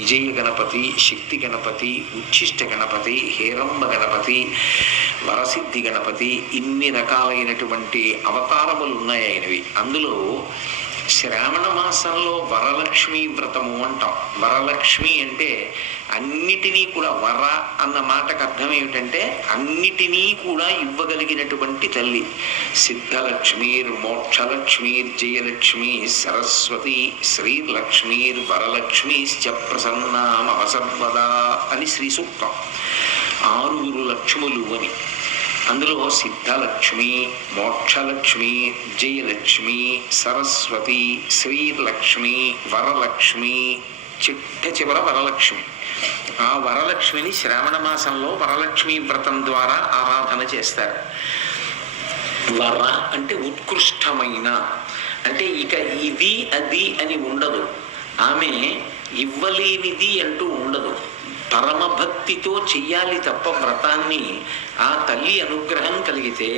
విజయ గణపతి, శక్తి గణపతి, ఉచ్ఛిష్ట గణపతి, హేరంబ గణపతి, వరసిద్ధి గణపతి, ఇన్ని రకాలైనటువంటి అవతారములు ఉన్నాయైనవి. అందులో శ్రావణ మాసంలో వరలక్ష్మి వ్రతము అంటాం. వరలక్ష్మి అంటే అన్నిటినీ కూడా, వర అన్న మాటకు అర్థం ఏమిటంటే అన్నిటినీ కూడా ఇవ్వగలిగినటువంటి తల్లి. సిద్ధలక్ష్మీర్ మోక్షలక్ష్మీర్ జయలక్ష్మీ సరస్వతి శ్రీలక్ష్మీర్ వరలక్ష్మీశ్చ ప్రసన్నామవసర్వదా అని శ్రీ సూక్తం. 6 లక్ష్ములు అని. అందులో సిద్ధలక్ష్మి, మోక్షలక్ష్మి, జయలక్ష్మి, సరస్వతి, శ్రీలక్ష్మి, వరలక్ష్మి, చివర వరలక్ష్మి. ఆ వరలక్ష్మిని శ్రావణ మాసంలో వరలక్ష్మి వ్రతం ద్వారా ఆరాధన చేస్తారు. వర అంటే ఉత్కృష్టమైన, అంటే ఇక ఇది అది అని ఉండదు. ఆమె ఇవ్వలేనిది అంటూ ఉండదు. పరమభక్తితో చెయ్యాలి తప్ప వ్రతాన్ని. ఆ తల్లి అనుగ్రహం కలిగితే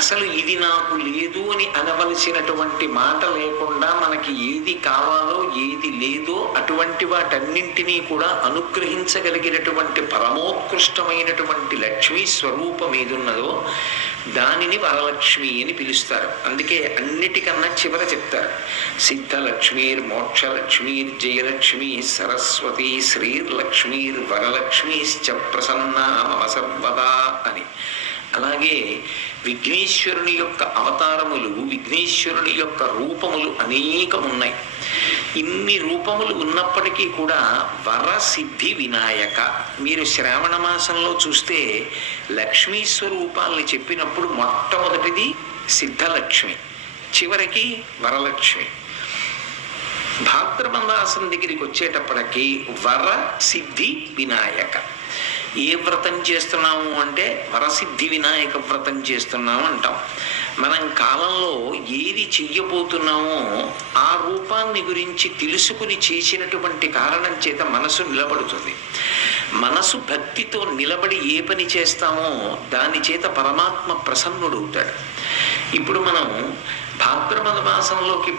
అసలు ఇది నాకు లేదు అని అనవలసినటువంటి మాట లేకుండా మనకి ఏది కావాలో ఏది లేదో అటువంటి వాటన్నింటినీ కూడా అనుగ్రహించగలిగినటువంటి పరమోత్కృష్టమైనటువంటి లక్ష్మీ స్వరూపం ఏదున్నదో దానిని వరలక్ష్మి అని పిలుస్తారు. అందుకే అన్నిటికన్నా చివర చెప్తారు, సిద్ధలక్ష్మీర్ మోక్షలక్ష్మీర్ జయలక్ష్మీ సరస్వతి శ్రీలక్ష్మీర్ వరలక్ష్మీశ్చ ప్రసన్నామవసర్వదా అని. అలాగే విఘ్నేశ్వరుని యొక్క అవతారములు, విఘ్నేశ్వరుని యొక్క రూపములు అనేకమున్నాయి. ఇన్ని రూపములు ఉన్నప్పటికీ కూడా వరసిద్ధి వినాయక, మీరు శ్రావణ మాసంలో చూస్తే లక్ష్మీ స్వరూపాలని చెప్పినప్పుడు మొట్టమొదటిది సిద్ధలక్ష్మి, చివరికి వరలక్ష్మి. భాద్రపదాసం దగ్గరికి వచ్చేటప్పటికి వర సిద్ధి వినాయక. ఏ వ్రతం చేస్తున్నాము అంటే వరసిద్ధి వినాయక వ్రతం చేస్తున్నాము అంటాం. మనం కాలంలో ఏది చెయ్యబోతున్నామో ఆ రూపాన్ని గురించి తెలుసుకుని చేసినటువంటి కారణం చేత మనసు నిలబడుతుంది. మనసు భక్తితో నిలబడి ఏ పని చేస్తామో దాని చేత పరమాత్మ ప్రసన్నుడవుతాడు. ఇప్పుడు మనం భాద్రపద మాసంలోకి